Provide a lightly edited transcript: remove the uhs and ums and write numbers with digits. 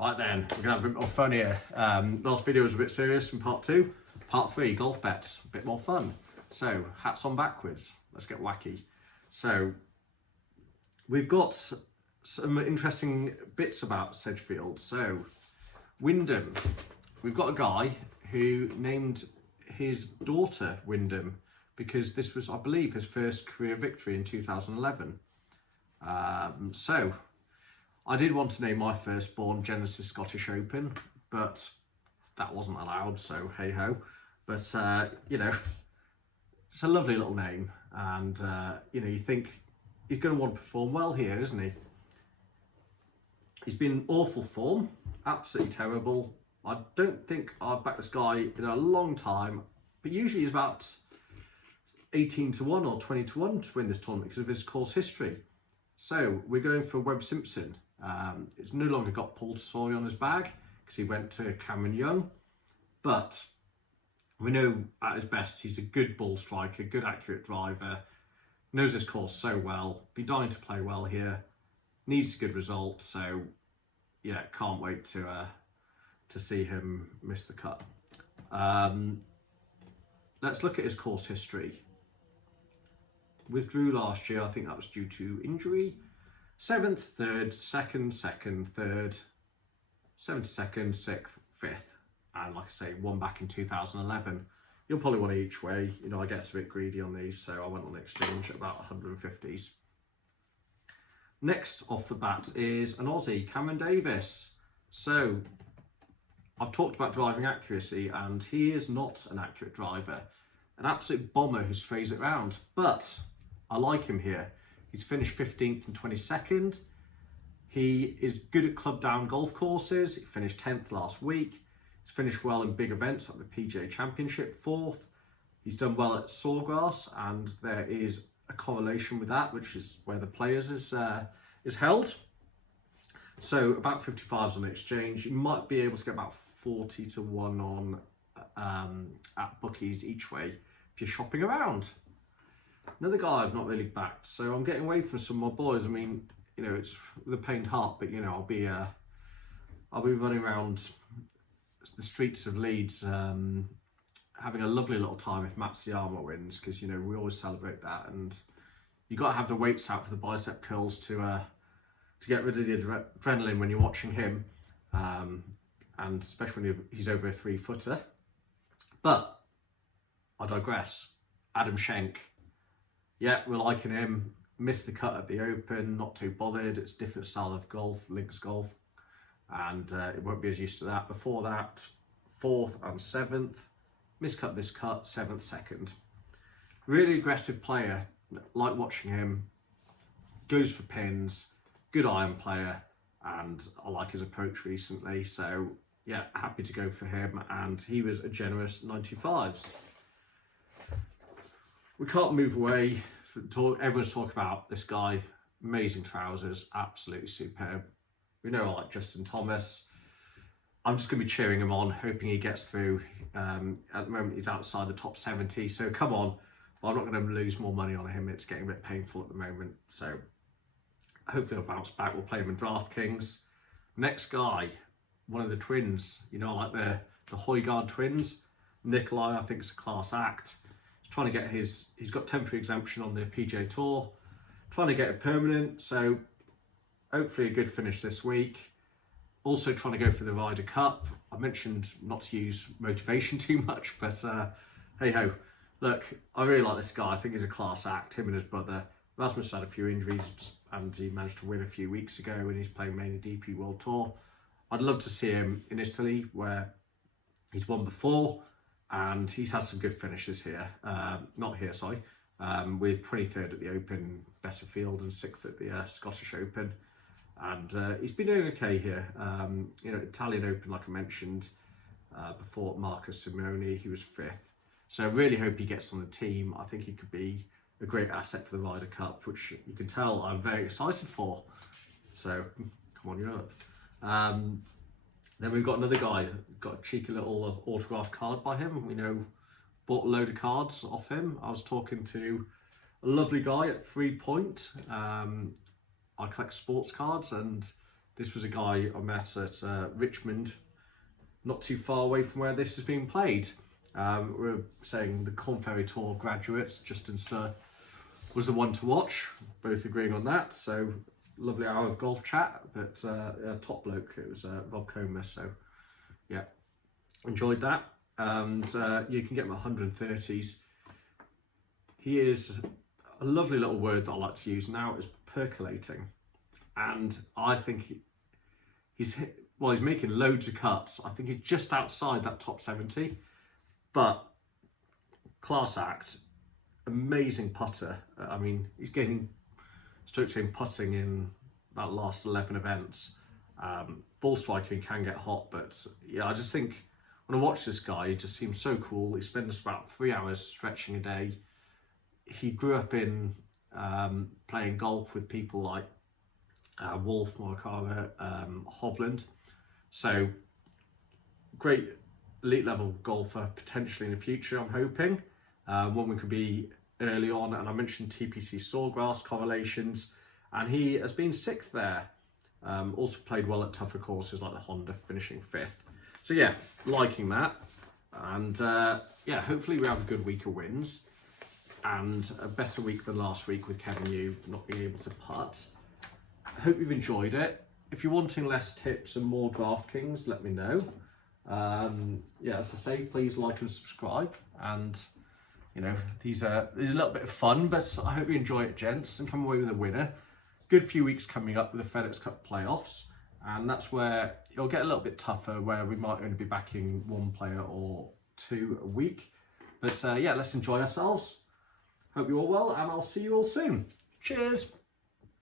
Right then, we're gonna have a bit more fun here. Last video was a bit serious from part 2. Part 3, golf bets, a bit more fun. So, hats on backwards. Let's get wacky. So, we've got some interesting bits about Sedgefield. So, Wyndham. We've got a guy who named his daughter Wyndham because this was, I believe, his first career victory in 2011. So, I did want to name my firstborn Genesis Scottish Open, but that wasn't allowed, so hey ho. But, you know, it's a lovely little name, and, you know, you think he's going to want to perform well here, isn't he? He's been in awful form, absolutely terrible. I don't think I've backed this guy in a long time, but usually he's about 18 to 1 or 20 to 1 to win this tournament because of his course history. So we're going for Webb Simpson. It's no longer got Paul Sawyer on his bag because he went to Cameron Young, but we know at his best he's a good ball striker, good accurate driver, knows his course so well, be dying to play well here, needs a good result, so yeah, can't wait to see him miss the cut. Let's look at his course history. Withdrew last year, I think that was due to injury. 7th, 3rd, 2nd, 2nd, 3rd, 7th, 2nd, 6th, 5th. And like I say, one back in 2011. You'll probably want each way. You know, I get a bit greedy on these, so I went on exchange at about 150s. Next off the bat is an Aussie, Cameron Davis. So, I've talked about driving accuracy, and he is not an accurate driver. An absolute bomber who sprays it round. But I like him here. He's finished 15th and 22nd. He is good at club down golf courses. He finished 10th last week. He's finished well in big events like the PGA Championship, 4th. He's done well at Sawgrass, and there is a correlation with that, which is where the Players is held. So about 55s on exchange. You might be able to get about 40 to 1 on at bookies each way if you're shopping around. Another guy I've not really backed, so I'm getting away from some of my boys. I mean, you know, it's with a pained heart, but you know, I'll be running around the streets of Leeds, having a lovely little time if Matsuyama wins, because you know we always celebrate that, and you got to have the weights out for the bicep curls to get rid of the adrenaline when you're watching him, and especially when he's over a 3-footer. But I digress. Adam Schenk. Yeah, we're liking him. Missed the cut at the Open, not too bothered. It's a different style of golf, links golf, and it won't be as used to that. Before that, 4th and 7th. Miscut, 7th, 2nd. Really aggressive player. Like watching him. Goes for pins. Good iron player, and I like his approach recently. So yeah, happy to go for him, and he was a generous 95s. We can't move away. Everyone's talking about this guy. Amazing trousers, absolutely superb. We know I like Justin Thomas. I'm just going to be cheering him on, hoping he gets through. At the moment, he's outside the top 70, so come on. But I'm not going to lose more money on him. It's getting a bit painful at the moment. So hopefully he'll bounce back. We'll play him in DraftKings. Next guy, one of the twins. You know, like the Højgaard twins. Nikolai, I think, is a class act. Trying to get he's got temporary exemption on the PGA Tour, trying to get it permanent, so hopefully a good finish this week. Also trying to go for the Ryder Cup. I mentioned not to use motivation too much, but hey ho. Look, I really like this guy. I think he's a class act, him and his brother. Rasmus had a few injuries, and he managed to win a few weeks ago, and he's playing mainly DP World Tour. I'd love to see him in Italy, where he's won before, and he's had some good finishes here. With 23rd at the Open, better field, and 6th at the Scottish Open. And he's been doing okay here. You know, Italian Open, like I mentioned, before Marcus Simone, he was 5th. So I really hope he gets on the team. I think he could be a great asset for the Ryder Cup, which you can tell I'm very excited for. So, come on, you're up. Then we've got another guy, got a cheeky little autographed card by him. We know, bought a load of cards off him. I was talking to a lovely guy at 3 Point. I collect sports cards, and This was a guy I met at Richmond, not too far away from where this is being played. We're saying the Corn Ferry Tour graduates, Justin Sir was the one to watch, both agreeing on that. So lovely hour of golf chat, but top bloke, it was Rob Comer. So yeah, enjoyed that. And you can get him at 130s. He is, a lovely little word that I like to use now is percolating. And I think he's making loads of cuts. I think he's just outside that top 70, but class act, amazing putter. I mean, he's getting strokes in putting in about last 11 events. Ball striking can get hot, but yeah, I just think when I watch this guy, he just seems so cool. He spends about 3 hours stretching a day. He grew up in playing golf with people like Wolf, Morikawa, Hovland. So great elite level golfer potentially in the future, I'm hoping. One we could be early on, and I mentioned TPC Sawgrass correlations, and he has been 6th there. Also played well at tougher courses like the Honda, finishing 5th. So yeah, liking that. And yeah, hopefully we have a good week of wins and a better week than last week with Kevin Yu not being able to putt. I hope you've enjoyed it. If you're wanting less tips and more DraftKings, let me know. Yeah, as I say, please like and subscribe. And you know, these are a little bit of fun, but I hope you enjoy it, gents, and come away with a winner. Good few weeks coming up with the FedEx Cup playoffs, and that's where it'll get a little bit tougher, where we might only be backing one player or two a week. But yeah, let's enjoy ourselves. Hope you're all well, and I'll see you all soon. Cheers.